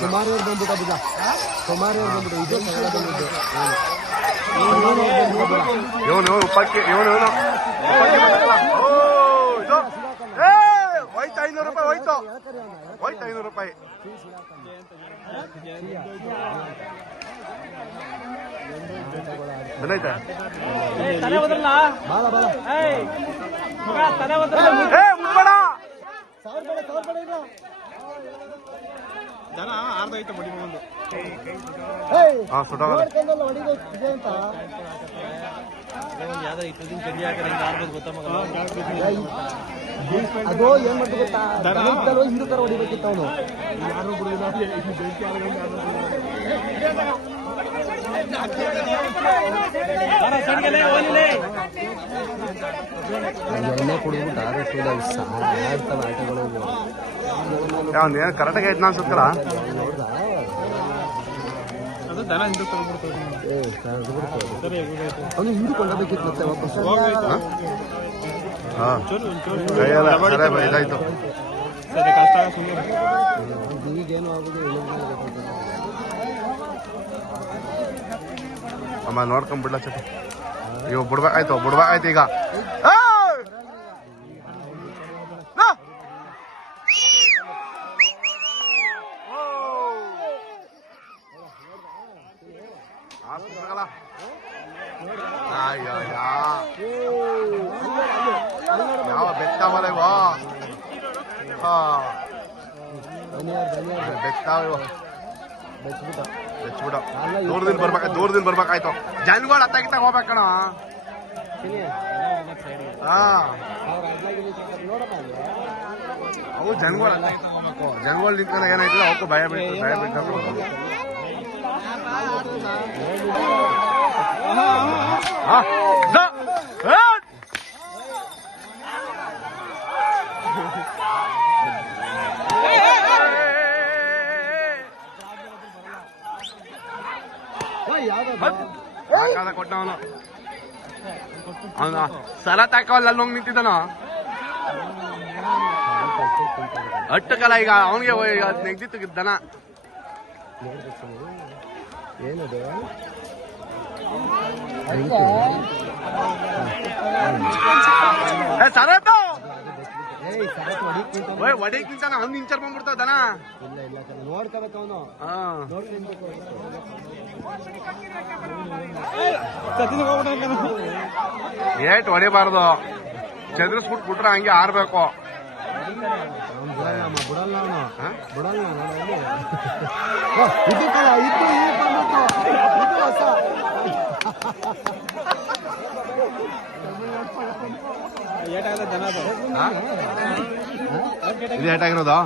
ಸುಮಾರು ಬಂದ್ಬಿಟ್ಟ ಬುಜ ಸುಮಾರು ಬಂದ್ಬಿಟ್ಟು ಇದು ಬಂದ್ಬಿಟ್ಟು ಇವನು ಉಪ್ಪಕ್ಕೆ ಇವನು ಹೋಯ್ತು 500 ರೂಪಾಯಿ ಹೋಯ್ತು 500 ರೂಪಾಯಿ ಬಂದೈತೆ ಜನ ಆರ್ದೈತೆ ಬಡಿ ಬಂದು ಅದು ಏನ್ ಮಾಡ್ತು ಗೊತ್ತಾ ಹಿಂದೂ ತರ ಹೊಡಿಬೇಕಿತ್ತು ಅವನು ಎಣ್ಣೆ ಕುಡಿದ್ಬಿಟ್ಟು ಆಡ್ತಾವ ಆಟಗಳು ಕರೆಕ್ಟಾಗಿ ಆಯ್ತು ನಾನು ಸುತ್ತಲ್ಲ ಅವನು ಹಿಂದಿಕೊಂಡೋಗ್ಬೇಕಿತ್ತು ಮತ್ತೆ ವಾಪಸ್ ಇದಾಯ್ತು ಈಗೇನು ಆಗುದು ಅಮ್ಮ ನೋಡ್ಕೊಂಡ್ಬಿಡ್ಲ ಚಟಿ ಇವ್ ಬಿಡ್ಬೇಕಾಯ್ತು ಈಗ ಯಾವ ಬೆತ್ತ ಮರವ ಬೆತ್ತ ಬೆಚ್ಬಿಡ ದೂರದಿಂದ ಬರ್ಬೇಕಾಯ್ತು ಜನಗಳು ಅತ್ತಾಗಿತ್ತ ಹೋಗ್ಬೇಕಣ ಅವು ಜನಗಳು ನಿಂತ್ಕೊಂಡ ಏನಾಯ್ತಿಲ್ಲ ಅವಕ್ಕೂ ಭಯ ಬೀಳ್ತು ಕೊಟ್ಟವನು ಅವನು ಸಲ ತಾಕವಲ್ಲ ಅಲ್ಲಿ ಹೋಗಿ ನಿಂತಿದ್ದಾನ ಅಟ್ಟಕಲ್ಲ ಈಗ ಅವನಿಗೆ ನೆಗ್ದಿತ್ತು ದನ ಸರತ್ತು ಒಡೆಕ್ ನಿಂತಾನ ಅವ್ನು ಇಂಚರ್ ಬಂದ್ಬಿಡ್ತಾವ ದನ ನೋಡ್ಕೋಬೇಕು ಅವನು ಏಟ್ ಹೊಡಿಬಾರ್ದು ಚದ್ರಿಸ್ಬಿಟ್ಟು ಬಿಟ್ರೆ ಹಂಗೆ ಆರ್ಬೇಕು ಬಿಡಲ್ಲ ಬಿಡಲ್ಲ ಇದು ಏಟಾಗಿರೋದು